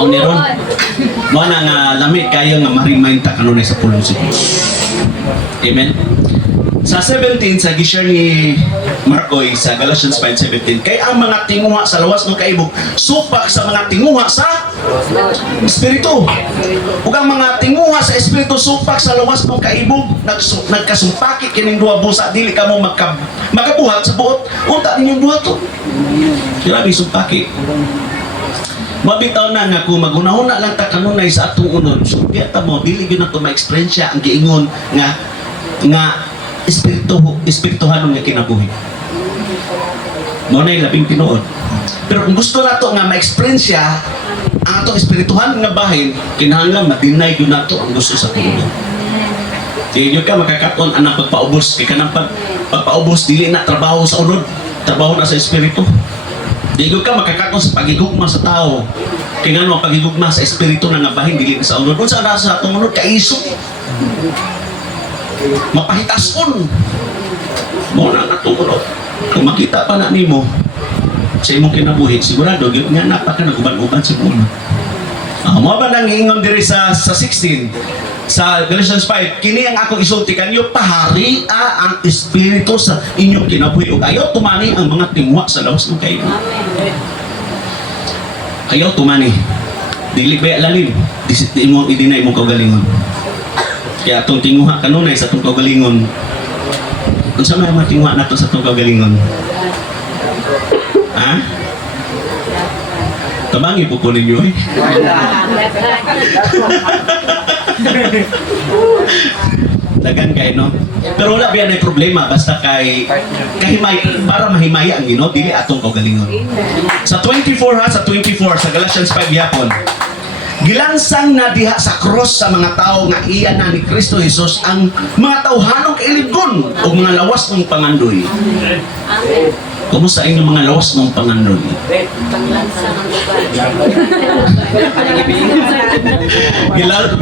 Mao ni ron. Mao na nga lamit kayo nga ma-remind ta kanunay sa pulong si Dios. Amen. Sa 17 sa gishare ni Marcoy sa Galatians 5:17, kay ang mga tinguha sa lawas ng kaibog supak sa mga tinguha sa espiritu. Ug ang mga tinguha sa espiritu supak sa lawas ng kaibog nagkasumpaki kining duha busa dili kamo makabuhat sa buot unta ninyong duha to. Grabe sumpaki. Mabitaw na nga kung maghunahuna lang ta kanunay sa atong unod. So ta mo dili gyud nato ma-experience ang giingon nga espirituhan nga kinabuhi. Mao na labing tinuod. Pero kung gusto nato nga ma-experience ang atong espirituhan nga bahin, kinahanglan ma-deny gyud nato ang gusto sa tulo. Di gyud ka makakaton anang pagpaubos kay kanang pagpaubos dili na trabaho sa unod, trabaho na sa espiritu. Di gyud ka makakaton sa pagigugma sa tao. Kay ngano ang pagigugma sa espiritu na nga bahin dili na sa unod. Unsa na sa atong unod kaiso? Mapahitason mo na natulog. Kung makita pa na nimo sa imong kinabuhi, sigurado gyud nga napaka naguban-uban sa puno. Mo ba nang ingon diri sa 16 sa Galatians 5, kini ang akong isulti kanyo, pahari ang espiritu sa inyong kinabuhi ug ayaw tumani ang mga timwa sa lawas ng kayo. Ayaw tumani. Dili ba lalim imong i-deny mo kaugalingon. Kaya itong tinguha kanunay sa itong kaugalingon. Kung sa mga tinguha na ito sa itong kaugalingon? Ha? Tabangi po po ninyo eh. Dagan kayo, no? Pero wala ba yan ay problema basta kay kahimay, para mahimaya ang Ginoo dili atong kaugalingon. Sa 24 sa 24 sa Galatians 5 yapon. Gilansang na diha sa cross sa mga tao nga iya na ni Kristo Jesus ang mga tawhanong kailigon o mga lawas ng pangandoy. Kumusta inyong mga lawas ng pangandoy?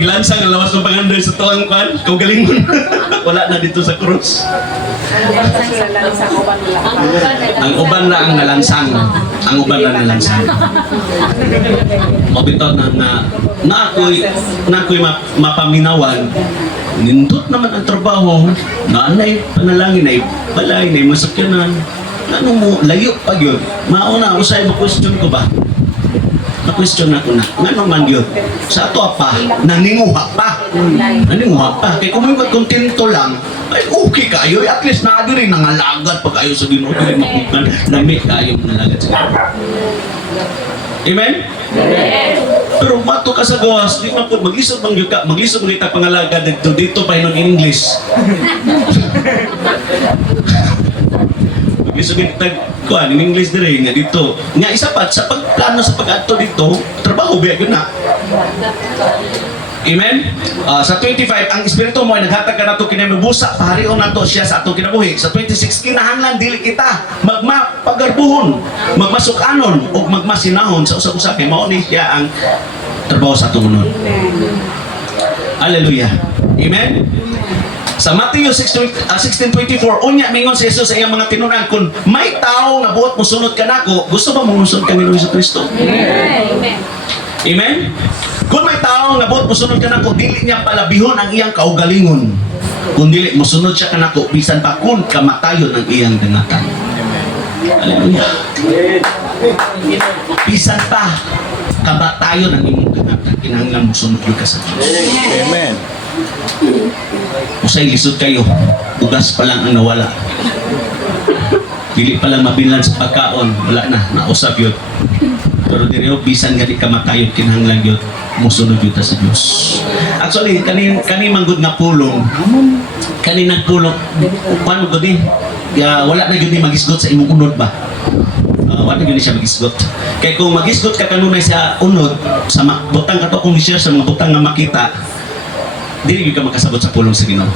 Gilansang ang lawas ng pangandoy sa tuwang pan, kaugalingon. Wala na dito sa cross. Ang uban na ang nalansang. Ang uban na nalansang. Mabitaw na ako'y mapaminawan. Nindot naman ang trabaho. Naanay panalangin ay balay na masakyanan. Ano mo, layo pa yun. Mauna, usay ma-question ko ba? Na-question ako na. Nga naman yun. Sa ato pa, naninguha pa. Naninguha pa. Kaya kung may kontento lang, ay okay kayo. At least na rin nangalagad pa kayo sa Ginoo. Ay makukan, namit kayo nangalagad sa Ginoo. Amen? Pero mato ka sa gawas, di man po mag-isog bang yuka, mag-isog ulit ang pangalagad dito pa in English. Isugin tag in English dire nga dito. Nga isa pa sa pagplano sa pag-adto dito, trabaho biya gyud na. Amen. Sa 25 ang espiritu mo ay naghatag ka nato kinabubusa, paharion nato siya sa atong kinabuhi. Sa 26 kinahanglan dili kita magmapagarbuhon, magmasukanon ug magmasinahon sa usa-usa kay mao ni siya ang trabaho sa atong unod. Hallelujah. Amen. Sa Matthew 16:24, unya mingon si Jesus sa iyang mga tinunan, kung may tao nga buot mosunod ka nako, gusto ba mo mosunod ka ni Kristo? Amen. Amen. Kung may tao nga buot mosunod ka nako, dili niya palabihon ang iyang kaugalingon. Kung dili mosunod siya ka nako, bisan pa kun kamatayon ang iyang dangatan. Hallelujah. Bisan pa kamatayon ang iyong dangatan, kinahanglan mosunod ka sa Diyos. Amen. Usay lisod kayo, bugas pa lang ang nawala. Dili pa lang mabilan sa pagkaon, wala na, nausap yun. Pero diri bisan gani kamatayon kinahanglan yun, musunod yun sa Diyos. Actually, kani manggod nga pulong, kani nagpulong, paano ko din? Wala na yun magisgot sa imong unod ba? Wala na yun siya magisgot. Kaya kung magisgot ka kanunay sa unod, sa butang ka to kung i-share sa mga butang nga makita, dili ka makasabot sa pulong sa Ginoo.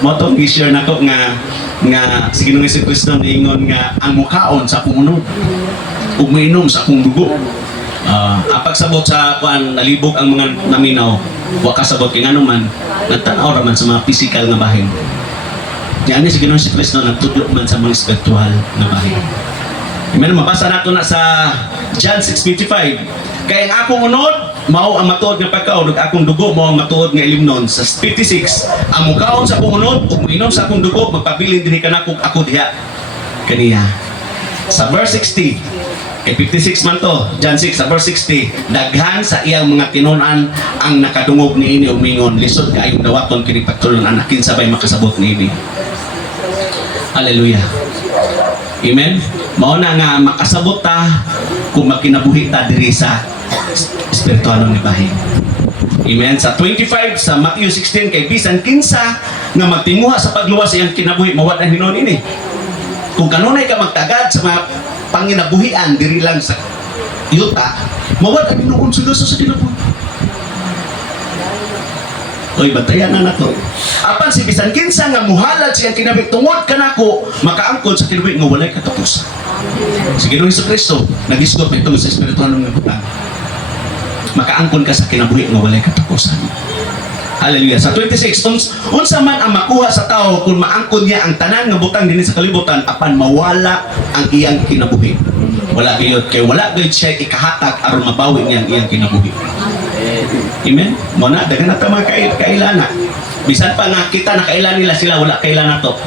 Mo tong i-share nako nga si Ginoong Jesucristo niingon nga ang mukhaon sa akong unod ug mainom sa akong dugo. Ang pagsabot sa kuan nalibog ang mga naminaw, wa kasabot kay ngano man nagtan-aw ra man sa mga physical nga bahin. Diyan si Ginoong Jesucristo nagtudlo man sa mga spiritual nga bahin. Amen. Mabasa nato na sa John 6:55. Kaya ang akong unod mao ang matuod nga pagkaon ug akong dugo mao ang matuod nga ilimnon. Sa 56, ang mukaon sa akong unod ug moinom sa akong dugo magpabilin dinhi kanako ako diha kaniya. Sa verse 60, kay 56 man to, John 6 sa verse 60, daghan sa iyang mga tinun-an ang nakadungog niini ug mingon, lisod kaayong dawaton kini pagtulon-an akin sabay makasabot niini. Hallelujah. Amen. Mao na nga makasabot ta kung makinabuhi ta diri sa espiritualong libahe. Amen. Sa 25 sa Matthew 16 kay bisan kinsa nga magtinguha sa pagluwas sa iyang kinabuhi mawat ang hinon ini. Kung kanunay ka magtagad sa mga panginabuhian diri lang sa yuta, mawat ang hinuon sila sa kinabuhi. Oy, bantayan na nato. Apan si bisan kinsa nga muhalad siyang kinabuhi tungod kanako makaangkon sa kinabuhi nga walay katapusan. Si Ginoong Hesukristo nagisgot nito sa espiritual nga butang. Makaangkon ka sa kinabuhi nga walay katapusan. Hallelujah. Sa 26, unsa man ang makuha sa tao kung maangkon niya ang tanan nga butang dinhi sa kalibutan apan mawala ang iyang kinabuhi. Wala gayud kay wala gayud siya ikahatag aron mabawi niya ang iyang kinabuhi. Amen. Muna dagan na ta mga kailana. Bisan pa nga kita nakailan nila sila wala kailan nato.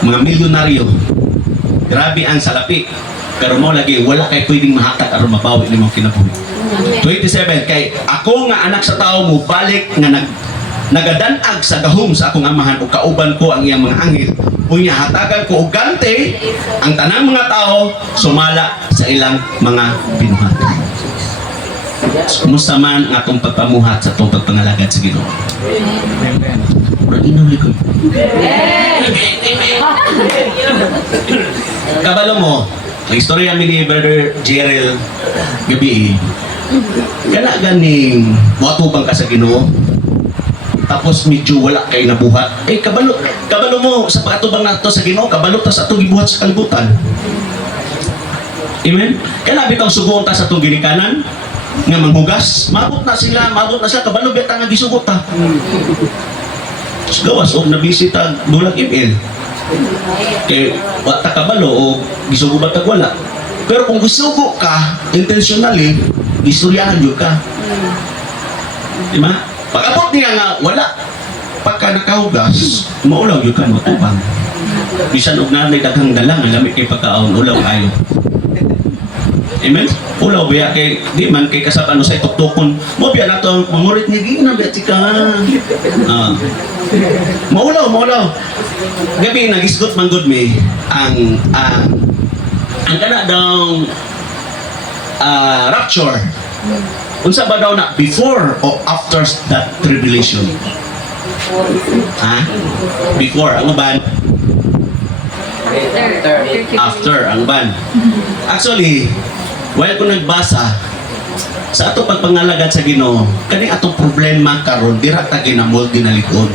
Mga milyonaryo. Grabe ang salapi. Pero mo lagi wala kay pwedeng mahatag aron mabawi nimong kinabuhi. 27 kay ako nga anak sa tao mo balik nga nagadanag sa gahom sa akong amahan ug kauban ko ang iyang mga anghel. Unya hatagan ko og gante ang tanang mga tao sumala sa ilang mga binuhat. Kumusta man ang atong pagpamuhat sa atong pagpangalagad sa Ginoo. Amen. Murag inuli ko. Kabalo mo, ang istorya ni Brother Jerel gabi. Kana ganing watubang ka sa Ginoo. Tapos medyo wala kay nabuhat. Kabalo mo sa pagkatubang nato sa Ginoo, kabalo ta sa atong gibuhat sa kalibutan. Amen. Kana bitong sugon ta sa atong ginikanan nga manghugas, mabot na sila kabalo beta nga gisugot ta. Gawas og nabisita bulag email. Kay wa ta kabalo o gisugo ba tag wala. Pero kung gisugo ka intentionally, istoryahan jud ka. Di ba? Pag-abot niya nga wala pagka nakahugas, maulaw jud ka matubang. Bisan og nanay daghang dalang ang lamig kay pagkaon ulaw kayo. Amen. Ulaw biya kay di man kay kasab ano sa tuktukon. Mo biya nato mangurit ni gina beti ka. Maulaw. Gabi nagisgot man gud mi ang kana daw rapture. Unsa ba daw na before or after that tribulation? Before ang ban. After ang ban. Actually, while ko nagbasa sa ato pagpangalagad sa Ginoo, kani atong problema karon dira ta ginamol dinalikod.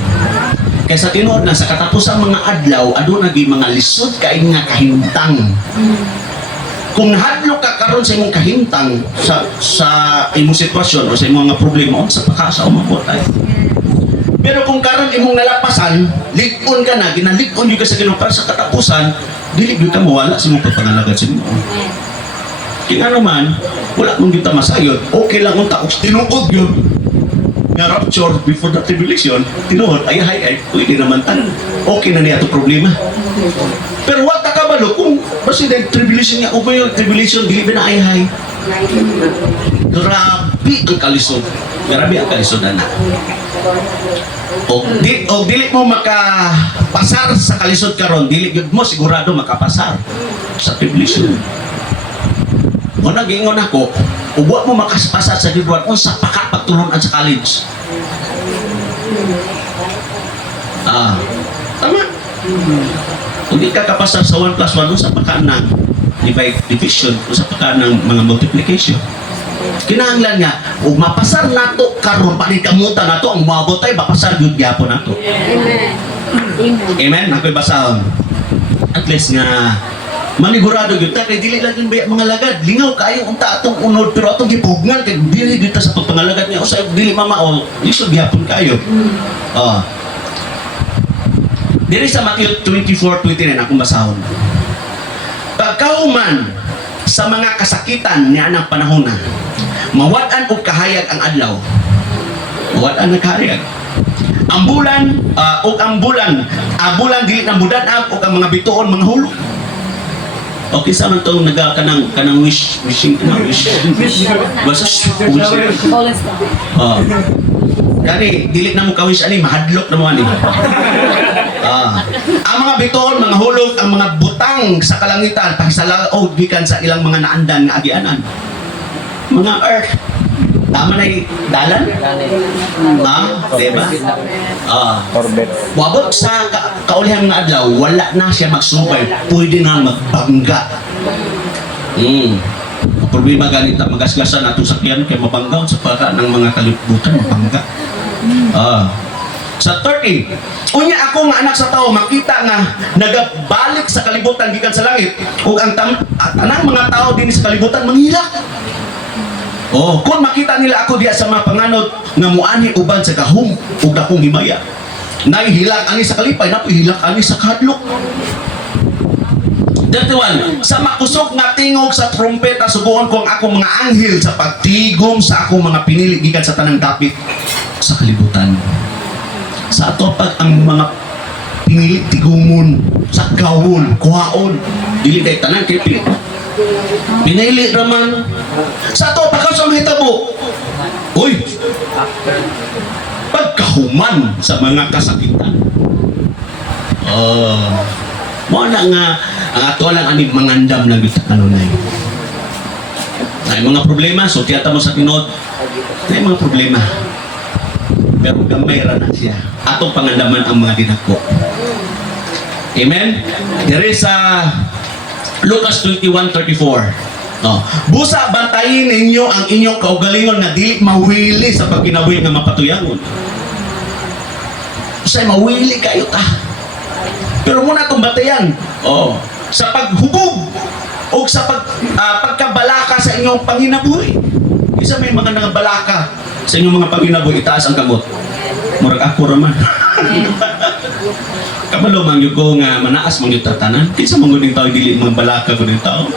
Kaya sa tinuod na sa katapusang mga adlaw aduna gi mga lisod kay nga kahimtang. Kung nahadlok ka karon sa imong kahimtang sa imong sitwasyon o sa imong mga problema sa pakasa umabot ay. Pero kung karon imong nalapasan, lig-on ka na, ginalig-on yung ka sa Ginoo para sa katapusan, dili gyud ka mawala sa imong pagpangalagad sa Ginoo. Kaya naman, wala mong kita masayod. Okay lang kung taos, tinuod yun. Nga rapture before the tribulation, tinuod, ay, pwede naman tan. Okay na niya ito problema. Pero wala ka kabalo kung basta yung tribulation niya, o ba yung tribulation, dili ba na ay. Grabe ang kalisod. Grabe ang kalisod na. O dili mo makapasar sa kalisod karon, dili gyud mo sigurado makapasar sa tribulation. O nagingon ako, ubuat mo makaspasa sa gidwan unsa pagtulunan sa college. Tama. Kung di ka kapasar sa 1 plus 1, unsa pagka ng division, unsa pagka ng mga multiplication. Kinahanglan nga, ug mapasar nato karon panikamutan nato ang moabot ay mapasar gyud gyapon nato. Amen. Ako'y basahon. At least nga manigurado gyud ta kay dili lang yung mga lagad lingaw kayo unta atong unod pero atong gipugnan kay dili gyud ta sa pagpangalagad niya usay dili mamao lisod gyapon kayo. Diri sa Matthew 24:29 akong basahon. Pagkauman sa mga kasakitan niya ng panahon na mawad-an og kahayag ang adlaw. Mawad-an ang kahayag. Ang bulan bulan dili na mudan-ab og ang mga bituon mga hulog. Okay sa man tong kanang wishing basta wish. Kani dili na mo ka-wish ani mahadlok na mo ani. Ang mga bituon, mga hulog, ang mga butang sa kalangitan pahisalaog gikan sa ilang mga naandan nga agianan. Mga earth tama na dalan? Diba? Wabot sa kaulihang nga adlaw, wala na siya magsubay. Pwede na magbangga. Problema ganito, magasgasan natong sakyan kay mabangga sa para ng mga kalibutan, mabangga. Sa 13, unya ako nga anak sa tao, makita nga nagabalik sa kalibutan gikan sa langit, ug ang tanang mga tao din sa kalibutan manghilak. Kung makita nila ako diya sa mga panganod nga muani uban sa gahom ug dakong himaya. Nay hilak ani sa kalipay, napoy hilak ani sa kadlok. 31, sa makusog nga tingog sa trompeta subuon ko ang akong mga anghel sa pagtigom sa akong mga pinili gikan sa tanang dapit sa kalibutan. Sa ato pag ang mga pinili tigumon sa gawon, kuhaon, dili kay tanan kay pinili raman sa to pagkaw sa mahitabo. Uy, pagkahuman sa mga kasakitan. Mo na nga ang ato lang ani mangandam lang kita kanunay. Ay mga problema, so tiyata mo sa tinod. Ay mga problema. Pero gamay ra na siya. Atong pangandaman ang mga dinako. Amen. There is Lucas 21:34. Busa bantayin ninyo ang inyong kaugalingon na dili mawili sa pagkinabuhi nga mapatuyangon. Say mawili kayo ta. Pero muna itong batayan. Sa paghubog o sa pagkabalaka sa inyong panginabuhi. Isa may mga nangabalaka sa inyong mga panginabuhi, itaas ang kamot. Murag ako raman. Kabalo man yung ko nga manaas man yung tatanan. Kinsa man yung tao, dili mga balaka ko ng tao.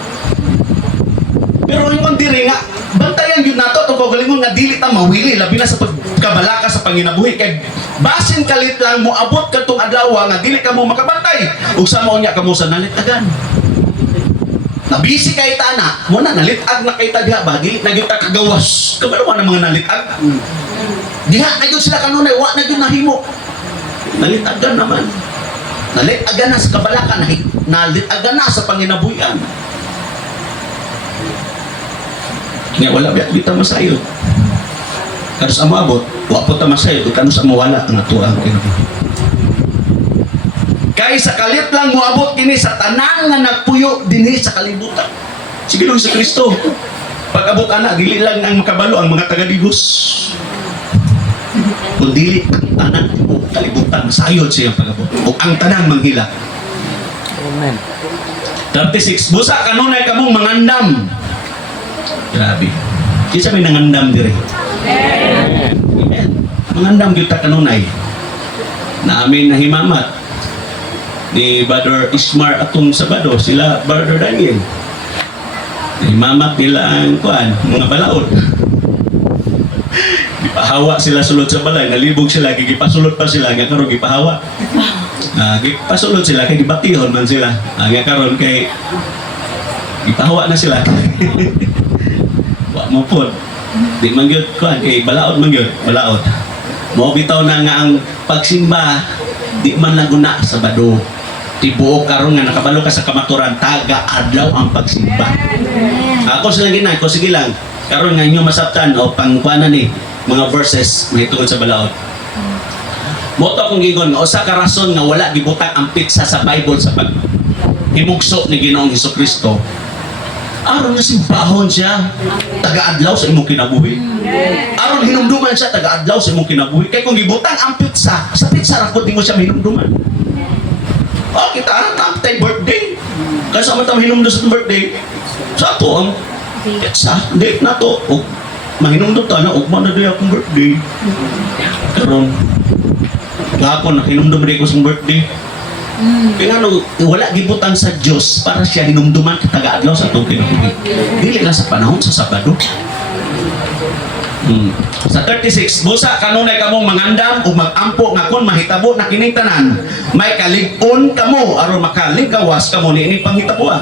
Pero yung diri nga, bantayan yun nato, itong kaugalingon nga dili ta mawili, labi na sa pagkabalaka sa panginabuhi. Kaya basin kalit lang mo, abot ka itong adlaw nga dili ka mo makabantay. Ug sa mo niya ka mo sa nalitagan. Nabisi kay tana, mo na nalitag na kay tagha ba, dili na gyud ta kagawas. Kabalo man ang mga nalitag. Diha na gyud sila kanunay, wa na gyud nahimo. Nalitagan naman. Nalitagan na sa kabalaka, nalitagan na sa panginabuhian. Nga wala biya kita masayod. Kano sa maabot, wa po ta masayod, kano sa mawala ang atuang kinabuhi. Kay sa kalit lang moabot kini sa tanan nga nagpuyo dinhi sa kalibutan. Sige lang sa Kristo. Pag abot ana, dili lang ang makabalo ang mga taga-Digos. Kung dili ang tanan o kalibutan, masayod siya ang pag-abot. O ang tanan manghila. Amen. 36, busa kanunay kamong mangandam. Grabe. Kisa may nangandam dire. Amen. Mangandam gyud ta kanunay. Na amin na himamat ni Brother Ismar atong Sabado, sila Brother Daniel. Himamat nila ang kuan, mga balaod. Gipahawa sila sulod sa balay, nalibog sila, gipasulod pa sila, nga karon gipahawa. Gipasulod sila, kay gibatihon man sila. Nga karon kay gipahawa na sila. Wa mo po. Di man gyud kuan kay balaod man gyud, balaod. Mao bitaw na nga ang pagsimba di man lang guna sa Sabado. Tibuok karon nga nakabalo ka sa kamaturan, taga-adlaw ang pagsimba. Ako sila ginay, ko sige lang. Karon nga inyo masabtan o pangkuanan ni mga verses may tungod sa balaod. Moto akong gigon nga usa ka rason nga wala gibutang ang pitsa sa Bible sa pag himugso ni Ginoong Hesukristo. Aron nga simbahon siya, taga-adlaw sa imong kinabuhi. Aron hinumduman siya, taga-adlaw sa imong kinabuhi. Kay kung gibutang ang pitsa, sa pitsa rakot mo siya hinumduman. Kita anak tay birthday. Kasi sa matang hinumdo sa birthday, sa ato ang pitsa, date na to. O mahinumdo ta na, ugma na doon akong birthday. Karon, gapon, hinumdo mo ko sa birthday. Kaya ano, wala gibutan sa Diyos para siya hinumduman taga-adlaw sa itong kinabuhi. Dili lang sa panahon sa Sabado. Sa 36, busa kanunay kamo mangandam o magampo nga kun mahitabo na kining tanan, may kalig-on kamo aron makaligawas kamo niini panghitabo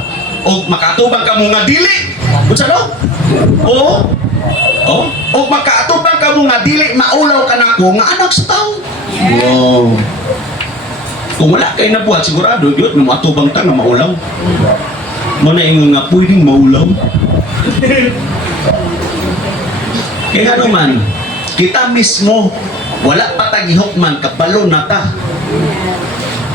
o makatubang kamo nga dili. Unsa no? O makatubang kamo nga dili maulaw kanako nga anak sa tawo. Wow. Kung wala kayo nabuhat, sigurado yun, matubang ta nga maulaw. Mo na ingon nga pwedeng maulaw. Kaya naman, kita mismo, wala pa tagihok man, kabalo na ta.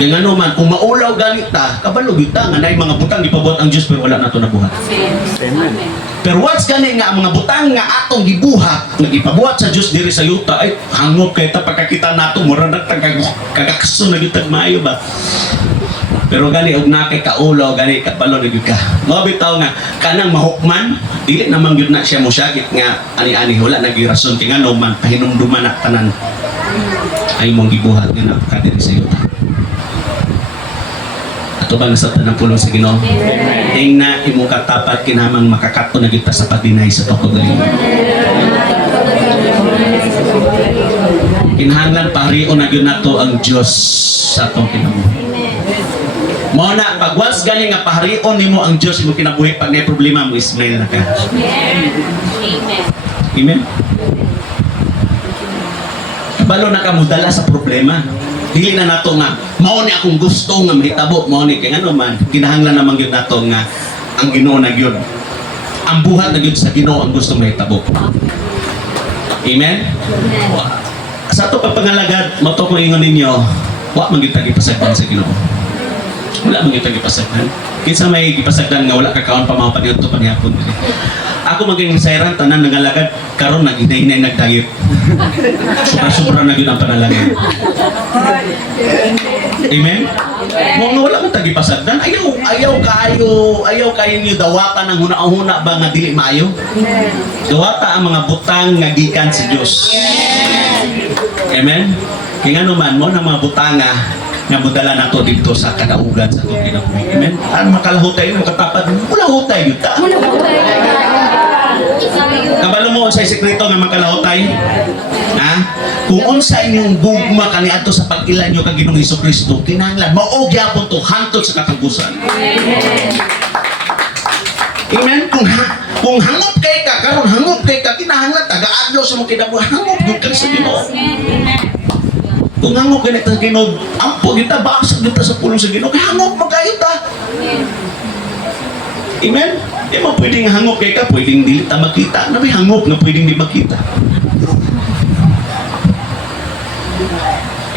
Kaya naman, kung maulaw ganit ta, kabalo kita nga na yung mga butang ipabuhat ang Diyos pero wala na ito nabuhat. Amen. Pero what's gani nga ang mga butang nga atong gibuhat, nagipabuhat sa Diyos diri sa yuta, ay hangop kay ta pagkakita nato, mura na kagakaso na yutag maayo ba? Pero gani og na kay kaulaw gani kabalo na gyud ka. Mao bitaw nga kanang mahukman dili naman gyud na siya mosyagit nga ani-ani wala na gyud rason kay ngano man pahinumduman na tanan ay mong gibuhat nga napakadiri sa iyo. Ato bang sa tanang pulong sa Ginoo? Amen. Na imong katapat kinahanglan makakatto na gyud ta sa pagdinay sa pagkagaling. Kinahanglan parion na gyud nato ang Dios sa atong kinabuhi. Mo na pagwas gani nga paharion nimo ang Dios mo kinabuhi pag may problema mo ismail na ka. Amen. Amen. Balo na ka mo dala sa problema. Dili na nato nga mao ni akong gusto nga mahitabo mao ni kay ano man kinahanglan naman gyud nato nga ang Ginoo na gyud. Ang buhat na gyud sa Ginoo ang gusto mahitabo. Amen. Sa ato papangalagad mo to ko ingon ninyo, wa man gyud ta gipasagdan sa Ginoo. Wala mong itong ipasagdan. Kinsa may ipasagdan nga wala kakaon pa mga paniyot to panihapon. Ako maging sayran tanan nangalagad karon naghinay-hinay nagdayot. Sobra-sobra na yun ang panalangin. Amen? Mo wala mo tagi pasagdan. Ayaw kayo niyo dawatan ang huna-huna ba nga dili maayo? Dawata ang mga butang nga gikan sa Dios. Amen? Kaya nga naman mo ng mga butanga nga budala nato dito sa kadaugan sa itong kinabuhi. Amen? Ang makalahutay, makatapat, mula hutay yun ta. Kabalo mo unsay sekreto nga makalahutay? Ha? Kung unsa inyong gugma kaniadto sa pag-ilan nyo kag Ginoong Hesukristo, kinahanglan mao gyapon to hangtod sa katapusan. Amen? Kung hangop kay ka, karon hangop kay ka, kinahanglan taga-adlaw sa mong kinabuhi, hangop gyud ka sa Ginoo. Kung hangop ganit sa Ginoo, ampo kita basag kita sa pulong sa Ginoo, kay hangop magayo ta. Amen? Di mo pwedeng hangop kay ka, pwedeng dili ta makita. Nabi hangop nga pwedeng di makita.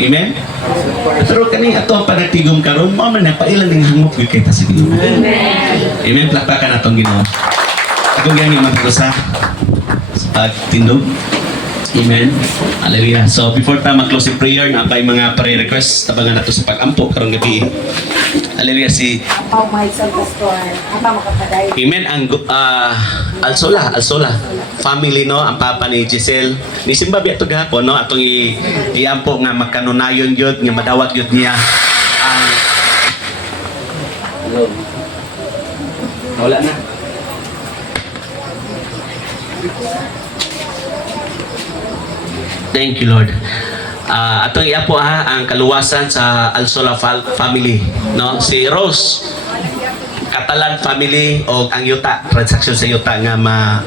Amen? Pero kani ato ang panatigom karon, mo man napailan ning hangop gyud kay ta sa Ginoo. Amen? Plakpakan atong Ginoo. Ako gani magkusa sa pagtindog. Amen. Hallelujah. So before ta mag-close in prayer, nga pa'y mga prayer request tabangan nato sa pag-ampo karong gabi. Hallelujah. Si Amen. Ang Alsola family no, ang papa ni Giselle. Ni simba biya to gahapon no, atong iampo nga magkanunayon gyud nga madawat gyud niya ang wala na. Thank you, Lord. Atong iapo ang kaluwasan sa Alsola family, no? Si Rose Catalan family o ang yuta, transaction sa yuta nga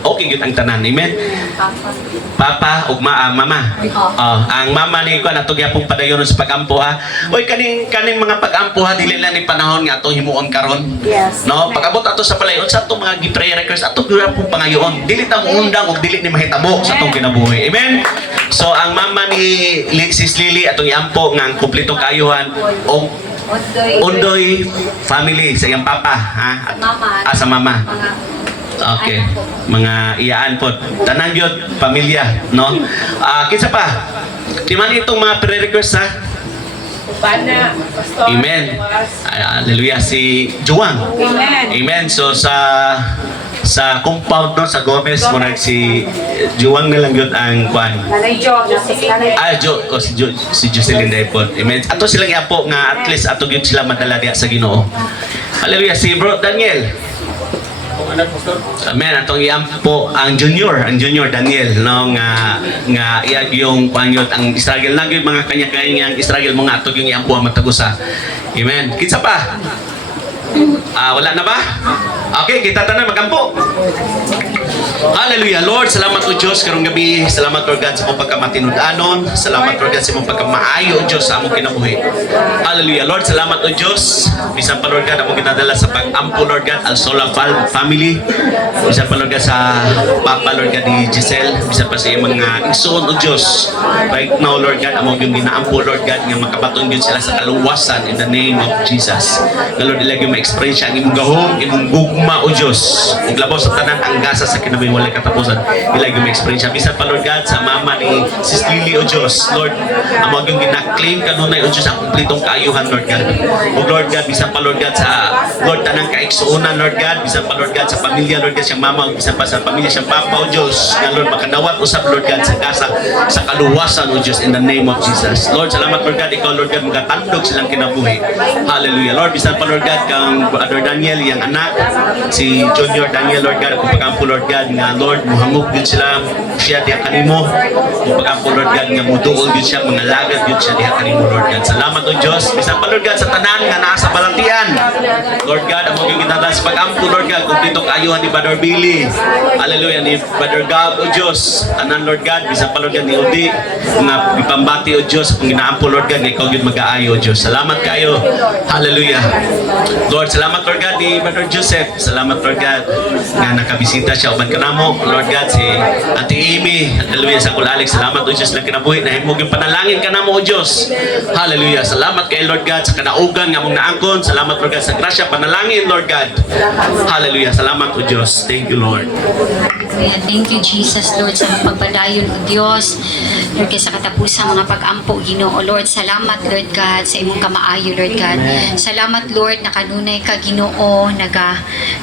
okay gyud ang tanan. Amen. Papa ug mama. Ang mama ni ko natong yapong padayon sa pag-ampo ha. Oy kaning mga pag-ampo ha dili lang ni panahon nga atong himuon karon. Yes. No, pag-abot ato sa balay unsa atong mga gi-prayer request ato gyud pong pangayoon. Dili ta mo undang ug dili ni mahitabo sa atong kinabuhi. Amen. So ang mama ni Sis Lily atong iampo nga ang kumpletong kaayuhan o Undoy family sa iyang papa ha at sa mama. Okay. Mga iyaan po. Tanan yun, pamilya, no? Kinsa pa? Di man itong mga pre-request ha? Bana, Pastor. Amen. Hallelujah. Si Juan. Amen. Amen. So sa sa compound no sa Gomez mo si Juwang na lang yun ang kwan. Nanay Jo. Si Jocelyn Daypon. Amen. Ato silang iapo nga at least ato gyud sila madala diha sa Ginoo. Hallelujah. Si Bro Daniel. Amen. Atong iampo ang junior Daniel no nga iyag yung pangyot ang struggle lang yung mga kanya-kanya ang struggle mo nga ato yung iampo ang matagusa. Amen. Kinsa pa? Wala na ba? Okay, kita tanan magampo. Hallelujah. Lord, salamat o Diyos karong gabi. Salamat Lord God sa mong pagkamatinud-anon. Salamat Lord God sa mong pagkamaayo o Diyos sa among kinabuhi. Hallelujah. Lord, salamat o Diyos. Bisan pa Lord God among ginadala sa pag-ampo Lord God al Sola family. Bisan pa Lord God sa Papa Lord God ni Giselle. Bisan pa sa iyong mga igsoon o Diyos. Right now Lord God among yung ginaampo Lord God nga makabaton yun sila sa kaluwasan in the name of Jesus. Na Lord ilagay ma-experience ang imong gahom, imong gugma o Diyos. Ug labaw sa tanan ang gasa sa kinabuhi walay katapusan. Ilagay ma-experience. Bisan pa Lord God sa mama ni Sis Lily o Diyos. Lord, among yung gina-claim kanunay o Diyos ang kumplitong kaayuhan Lord God. O Lord God, bisan pa Lord God sa Lord tanang kaigsuunan Lord God. Bisan pa Lord God sa pamilya Lord God siyang mama. Bisan pa sa pamilya siyang papa o Diyos. Na Lord makadawat usap Lord God sa gasa sa kaluwasan o Diyos in the name of Jesus. Lord, salamat Lord God. Ikaw Lord God magatandog silang kinabuhi. Hallelujah. Lord, bisan pa Lord God kang Brother Daniel, yung anak, si Junior Daniel Lord God, kung pagampo Lord God nga Lord, muhangog yun sila siya diha kanimo. Kung pagampo Lord God nga muduol yun siya, mga lagad yun siya diha kanimo Lord God. Salamat o Diyos. Bisan pa Lord God sa tanan nga naa sa balantian. Lord God, among yung ginadala sa pagampo Lord God, kung dito kaayuhan ni Brother Billy. Hallelujah. Ni Brother Gab o Diyos. Tanan Lord God, bisan pa Lord God ni Udi. Nga ipambati o Diyos, kung ginaampo Lord God, nga ikaw yun mag-aayo o Diyos. Salamat kayo. Hallelujah. Lord, salamat Lord God ni Brother Joseph. Salamat Lord God nga nakabisita siya uban kanamo. Lord God si Auntie Amy. Hallelujah sa Kulalik. Salamat o Diyos na kinabuhi na himog yung panalangin kanamo o Diyos. Hallelujah. Salamat kay Lord God sa kanaugan nga mong naangkon. Salamat Lord God sa grasya panalangin Lord God. Hallelujah. Salamat o Diyos. Thank you Lord. Thank you, Jesus, Lord, sa pagpadayon o Diyos. Lord, kaya sa katapusang mga pag-ampo, Ginoo. Lord, salamat, Lord God, sa imong kamaayo, Lord God. Salamat, Lord, na kanunay ka, Ginoo,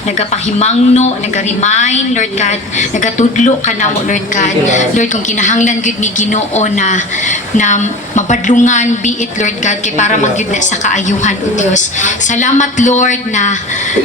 nagapahimangno, naga-remind, Lord God, nagatudlo ka na mo, Lord God. Lord, kung kinahanglan gud ni Ginoo na mabadlungan, be it, Lord God, kay para magyud na sa kaayuhan, o Diyos. Salamat, Lord, na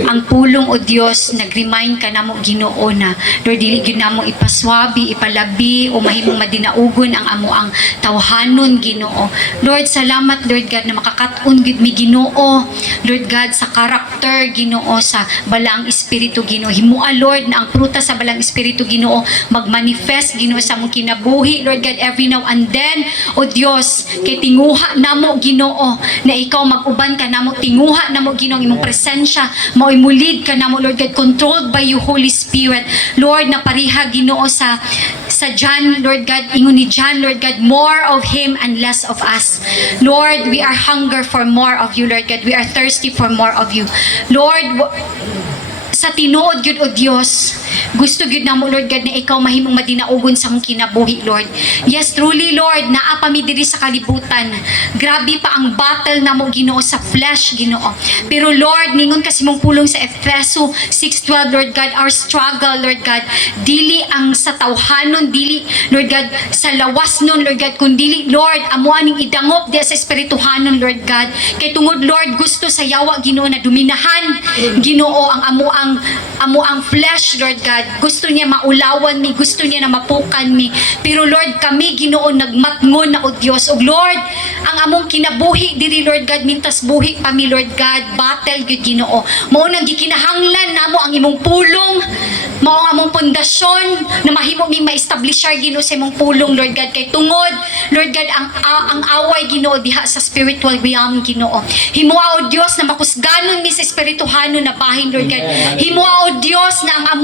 ang pulong, o Diyos, nag-remind ka na mo, Ginoo, na Lord, dili gyud namo ipaswabi, ipalabi o mahimong madinaugon ang amo ang tawhanon, Ginoo. Lord, salamat Lord God na makakaton gid mi, Ginoo. Lord God sa karakter, Ginoo, sa balaang espiritu, Ginoo. Himua Lord na ang pruta sa balaang espiritu, Ginoo, magmanifest, Ginoo, sa among kinabuhi, Lord God, every now and then. O Dios, kay tinguha namo, Ginoo, na ikaw mag-uban ka namo, tinguha namo, Ginoo, imong presensya, mao'y mulid ka namo, Lord God, controlled by you, Holy Spirit. Lord, na pariha, Ginoo, sa John, Lord God, ingon ni John, Lord God, more of Him and less of us. Lord, we are hunger for more of you, Lord God. We are thirsty for more of you. Lord, sa tinuod gyud o Dios, gusto gyud namo Lord God na ikaw mahimong madinaugon sa among kinabuhi, Lord. Yes, truly Lord, naa pa mi diri sa kalibutan. Grabe pa ang battle namo, Ginoo, sa flesh, Ginoo. Pero Lord, ningon kasi mong pulong sa Efeso 6:12, Lord God, our struggle, Lord God, dili ang sa tawhanon, dili Lord God sa lawas nun, Lord God, kundi Lord amo aning idangop di sa espirituhanon, Lord God. Kay tungod Lord, gusto sa yawa, Ginoo, na dominahan, Ginoo, ang amo ang flesh, Lord God. Gusto niya maulawan mi, gusto niya na mapukan mi. Pero Lord, kami, Ginoo, nagmatngon na o Dios. O Lord, ang among kinabuhi diri, Lord God, mintas buhi pa mi, Lord God, battle gyud, Ginoo. Mao nang gikinahanglan namo ang imong pulong, mao ang among pundasyon na mahimo mi ma-establish, Ginoo, sa imong pulong, Lord God. Kay tungod, Lord God, ang away, Ginoo, diha sa spiritual realm, Ginoo. Himua o Dios na makusganon mi sa espirituhanon na bahin, Lord God. Himua o Dios na ang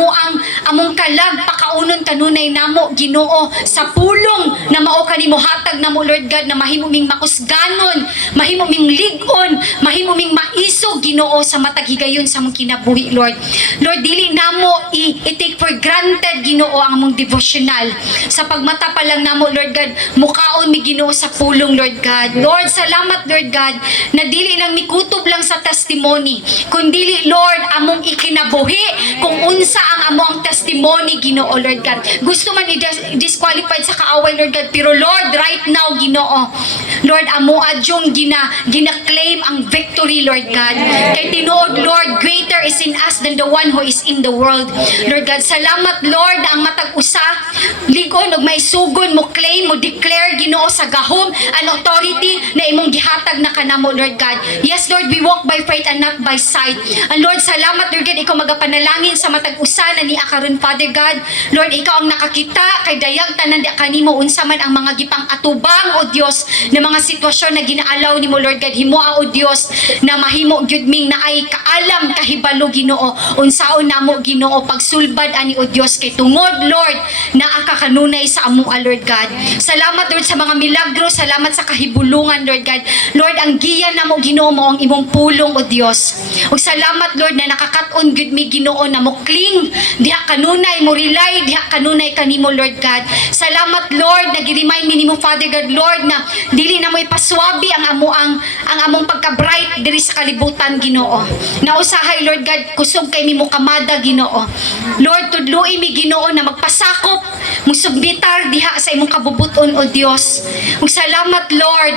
among kalag pakaunon kanunay namo, Ginoo, sa pulong na mao kanimo hatag namo, Lord God, na mahimo ming makusganon husganon, mahimo ming ligon, mahimo ming maisog Ginoo sa matag higayon sa mong kinabuhi, Lord. Lord, dili namo i-take for granted Ginoo ang among devotional. Sa pagmata pa lang namo, Lord God, mukaon mi Ginoo sa pulong, Lord God. Lord, salamat Lord God na dili lang mikutob lang sa testimony, kundi Lord among ikinabuhi kung unsa ang among testimony Ginoo, Lord God. Gusto man i-disqualified sa kaaway, Lord God, pero Lord, right now Ginoo, Lord, amo adyong gina-claim ang victory, Lord God. Kay tinuod, Lord, greater is in us than the one who is in the world. Lord God, salamat Lord na ang matag usa ligon og may sugon mo claim mo declare Ginoo sa gahom an authority na imong gihatag na kanamo, Lord God. Yes Lord, we walk by faith and not by sight. And Lord, salamat Lord God, ikaw magapanalangin sa matag usa na ni akaron, Father God. Lord, ikaw ang nakakita kay dayag tanan di kanimo unsa man ang mga gipang atubang o Dios na mga sitwasyon na ginaalaw nimo, Lord God. Himoa o Dios na mahimo gyud ming naay kaalam kahibalo Ginoo unsaon namo Ginoo pagsulbad ani o Dios kay tungod Lord na akakanunay sa among Lord God. Salamat Lord sa mga milagro, salamat sa kahibulungan, Lord God. Lord, ang giya namo Ginoo mo ang imong pulong o Dios. Ug salamat Lord na nakakat-on gyud mi Ginoo na mo cling diha kanunay mo rely diha kanunay kanimo, Lord God. Salamat Lord na gi-remind mi nimo, Father God, Lord, na dili na mo ipaswabi ang among pagka-bright diri sa kalibutan Ginoo. Na usahay Lord God, kusog kay nimo kamada Ginoo. Lord, tudloi mi Ginoo na magpasakop musubmitar diha sa imong kabubuton o Dios. Ug salamat Lord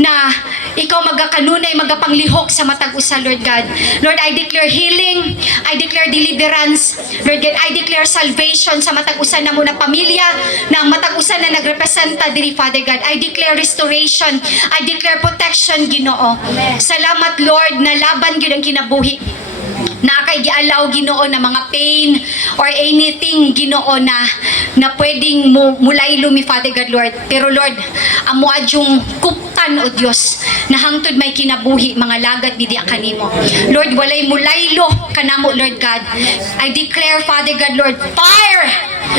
na ikaw magakanunay magapanglihok sa matag usa, Lord God. Lord, I declare healing, I declare deliverance, Lord God, I declare salvation sa matag usa na mo na pamilya na ang matag usa na nagrepresenta diri, Father God. I declare restoration, I declare protection Ginoo. Salamat Lord na laban gyud ang kinabuhi na kay gialaw Ginoo na mga pain or anything Ginoo na pwedeng mulaylo mi, Father God, Lord. Pero Lord, amo adyong kuptan o Dios na hangtod may kinabuhi mga lagad bidiya kanimo. Lord, walay mulaylo kanamo, Lord God. I declare, Father God, Lord, fire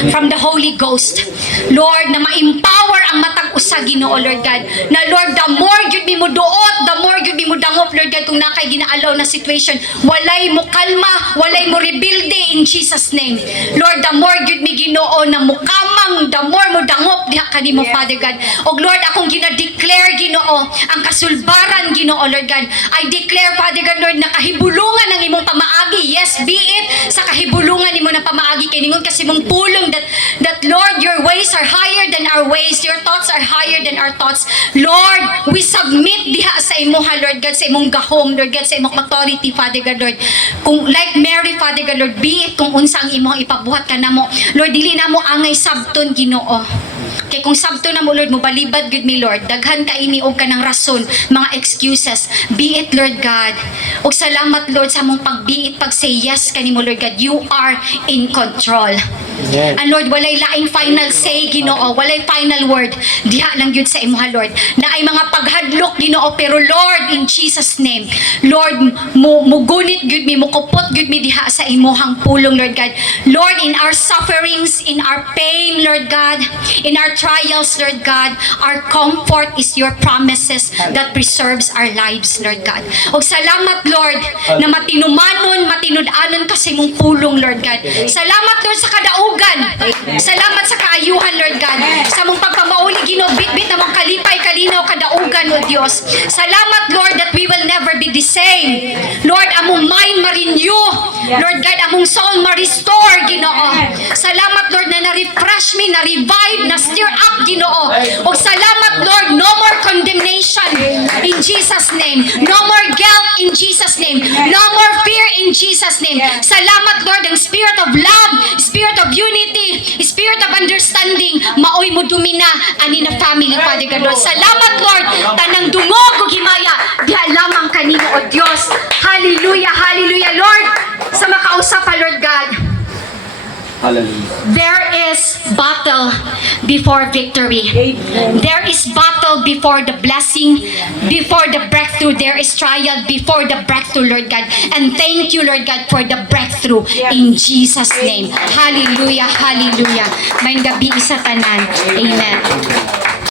from the Holy Ghost, Lord, na ma-empower ang matag usa Ginoo, Lord God, na Lord, the more gyud mi mo duot, the more gyud mi mo dangop, Lord God, kung nakay ginaalaw na situation, walay mo kalma, walay mo rebuild in Jesus name. Lord, the more gyud mi Ginoo na mukamang, the more mo dangop diha kanimo, Father God. Og Lord, akong gina-declare Ginoo ang kasulbaran Ginoo, Lord God. I declare, Father God, Lord, na kahibulungan ng imong pamaagi. Yes, be it sa kahibulungan nimo na pamaagi kay ningon kasi mong pulong that Lord, your ways are higher than our ways, your thoughts are higher than our thoughts. Lord, we submit diha sa imuha, Lord God, sa imong gahom, Lord God, sa imong authority, Father God, Lord. Kung like Mary, Father God, Lord, be it kung unsa ang imong ipabuhat kanamo, Lord, dili namo angay sabton Ginoo. Kay kung sabto na mo, Lord, mo balibad good me, Lord, daghan ka iniog ka ng rason, mga excuses. Be it, Lord God. Og salamat, Lord, sa mong pagbiit, pag say yes kanimo, Lord God. You are in control. Yes. And Lord, walay laing final say Ginoo, walay final word diha lang gyud sa imuha, Lord, na ay mga paghadlok Ginoo, pero Lord, in Jesus name, Lord, mugunit gyud mi, mukupot gyud mi diha sa imuhang pulong, Lord God. Lord, in our sufferings, in our pain, Lord God, in our trials, Lord God, our comfort is your promises that preserves our lives, Lord God. Og salamat, Lord, na matinumanon, matinud-anon kasi mong pulong, Lord God. Salamat, Lord, sa kadaugan. Salamat sa kaayuhan, Lord God. Sa mong pagpamauli, Ginoo, bit-bit na mong kalipay, kalinaw, kadaugan, O Dios. Salamat, Lord, that we will never be the same. Lord, among mind ma-renew. Lord God, among soul ma-restore, Ginoo. Salamat, Lord, na na-refresh me, na-revive, na-stir up, Ginoo. O salamat, Lord, no more condemnation in Jesus' name. No more guilt in Jesus' name. No more fear in Jesus' name. Salamat, Lord, ang spirit of love, spirit of unity, spirit of understanding, maoy mo dumina ani na family, Father God, Lord. Salamat, Lord, tanang dungog ug himaya diha lamang kanimo, O Dios. Hallelujah, hallelujah, Lord. Sa makausap pa, Lord God. Hallelujah. There is battle before victory. There is battle before the blessing, before the breakthrough. There is trial before the breakthrough, Lord God. And thank you, Lord God, for the breakthrough in Jesus' name. Hallelujah, hallelujah. May gabi sa tanan. Amen.